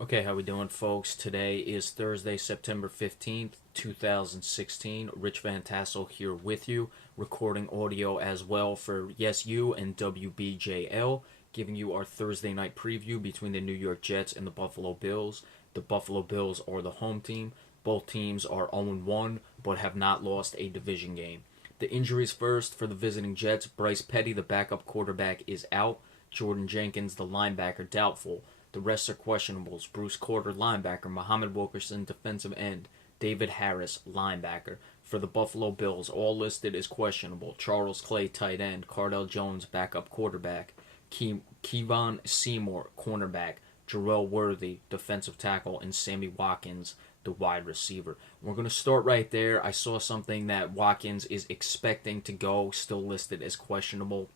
Okay, how we doing, folks? Today is Thursday, September 15th, 2016. Rich Van Tassel here with you, recording audio as well for Yes You and WBJL, giving you our Thursday night preview between the New York Jets and the Buffalo Bills. The Buffalo Bills are the home team. Both teams are 0-1, but have not lost a division game. The injuries first for the visiting Jets. Bryce Petty, the backup quarterback, is out. Jordan Jenkins, the linebacker, doubtful. The rest are questionables. Bruce Corder, linebacker. Muhammad Wilkerson, defensive end. David Harris, linebacker. For the Buffalo Bills, all listed as questionable. Charles Clay, tight end. Cardell Jones, backup quarterback. Kevon Seymour, cornerback. Jarrell Worthy, defensive tackle. And Sammy Watkins, the wide receiver. We're going to start right there. I saw something that Watkins is expecting to go, still listed as questionable.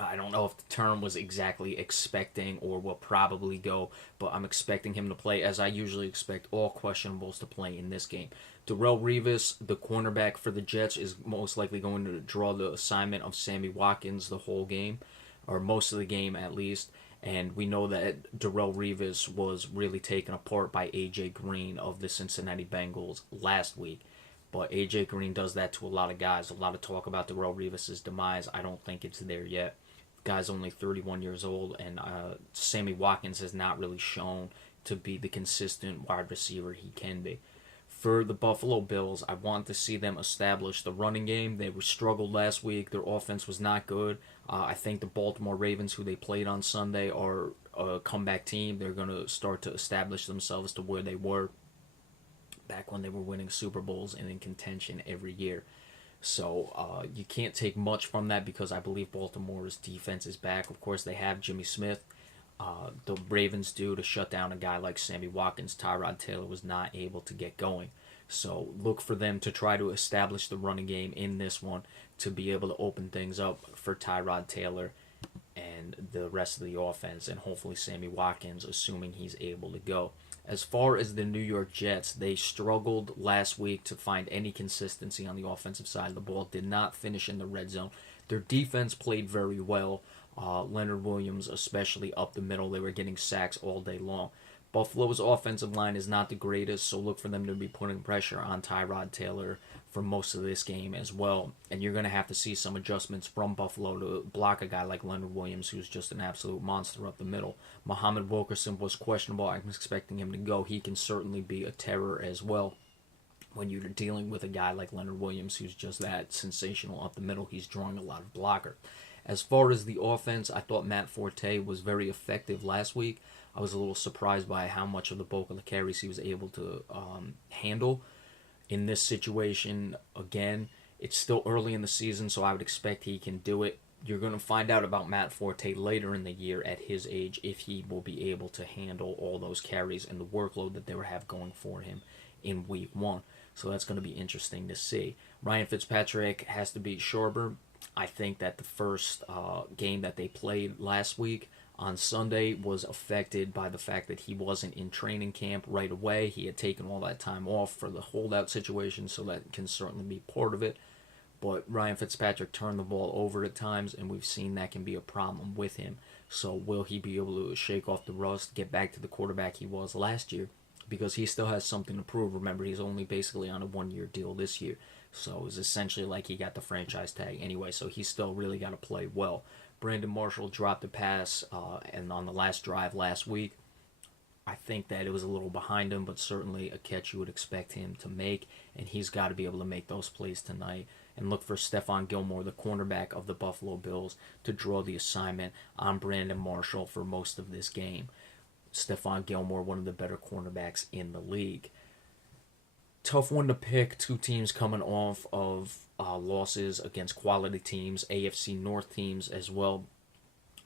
I don't know if the term was exactly expecting or will probably go, but I'm expecting him to play as I usually expect all questionables to play in this game. Darrelle Revis, the cornerback for the Jets, is most likely going to draw the assignment of Sammy Watkins the whole game, or most of the game at least. And we know that Darrelle Revis was really taken apart by A.J. Green of the Cincinnati Bengals last week. But A.J. Green does that to a lot of guys. A lot of talk about Darrelle Revis' demise. I don't think it's there yet. Guy's only 31 years old, and Sammy Watkins has not really shown to be the consistent wide receiver he can be. For the Buffalo Bills, I want to see them establish the running game. They were struggled last week. Their offense was not good. I think the Baltimore Ravens, who they played on Sunday, are a comeback team. They're going to start to establish themselves to where they were back when they were winning Super Bowls and in contention every year. So you can't take much from that because I believe Baltimore's defense is back. Of course, they have Jimmy Smith. The Ravens do to shut down a guy like Sammy Watkins. Tyrod Taylor was not able to get going. So look for them to try to establish the running game in this one to be able to open things up for Tyrod Taylor and the rest of the offense, and hopefully Sammy Watkins, assuming he's able to go. As far as the New York Jets, they struggled last week to find any consistency on the offensive side of the ball, did not finish in the red zone. Their defense played very well. Leonard Williams, especially up the middle, they were getting sacks all day long. Buffalo's offensive line is not the greatest, so look for them to be putting pressure on Tyrod Taylor for most of this game as well. And you're going to have to see some adjustments from Buffalo to block a guy like Leonard Williams, who's just an absolute monster up the middle. Muhammad Wilkerson was questionable. I'm expecting him to go. He can certainly be a terror as well when you're dealing with a guy like Leonard Williams, who's just that sensational up the middle. He's drawing a lot of blocker. As far as the offense, I thought Matt Forte was very effective last week. I was a little surprised by how much of the bulk of the carries he was able to handle. In this situation, again, it's still early in the season, so I would expect he can do it. You're going to find out about Matt Forte later in the year at his age if he will be able to handle all those carries and the workload that they will have going for him in week one. So that's going to be interesting to see. Ryan Fitzpatrick has to beat Schwarber. I think that the first game that they played last week on Sunday was affected by the fact that he wasn't in training camp right away. He had taken all that time off for the holdout situation, so that can certainly be part of it. But Ryan Fitzpatrick turned the ball over at times, and we've seen that can be a problem with him. So will he be able to shake off the rust, get back to the quarterback he was last year? Because he still has something to prove. Remember, he's only basically on a one-year deal this year. So it's essentially like he got the franchise tag anyway, so he's still really got to play well. Brandon Marshall dropped a pass and on the last drive last week. I think that it was a little behind him, but certainly a catch you would expect him to make, and he's got to be able to make those plays tonight. And look for Stephon Gilmore, the cornerback of the Buffalo Bills, to draw the assignment on Brandon Marshall for most of this game. Stephon Gilmore, one of the better cornerbacks in the league. Tough one to pick. Two teams coming off of losses against quality teams, AFC North teams as well.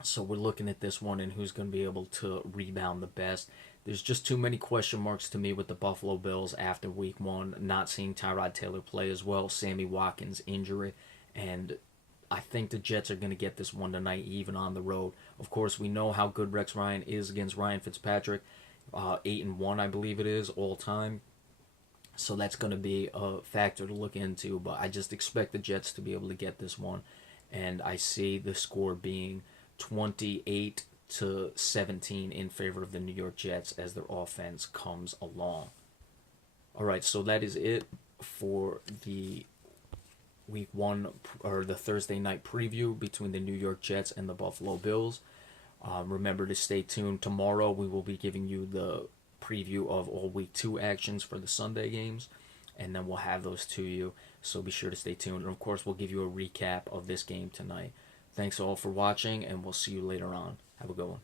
So we're looking at this one and who's going to be able to rebound the best. There's just too many question marks to me with the Buffalo Bills after week one, not seeing Tyrod Taylor play as well, Sammy Watkins' injury, and I think the Jets are going to get this one tonight, even on the road. Of course, we know how good Rex Ryan is against Ryan Fitzpatrick, 8-1, I believe it is, all time. So that's going to be a factor to look into, but I just expect the Jets to be able to get this one, and I see the score being 28 20-17 in favor of the New York Jets as their offense comes along. All right, so that is it for the week 1 or the Thursday night preview between the New York Jets and the Buffalo Bills. Remember to stay tuned. Tomorrow we will be giving you the preview of all week 2 actions for the Sunday games, and then we'll have those to you, so be sure to stay tuned. And of course, we'll give you a recap of this game tonight. Thanks all for watching, and we'll see you later on. Have a good one.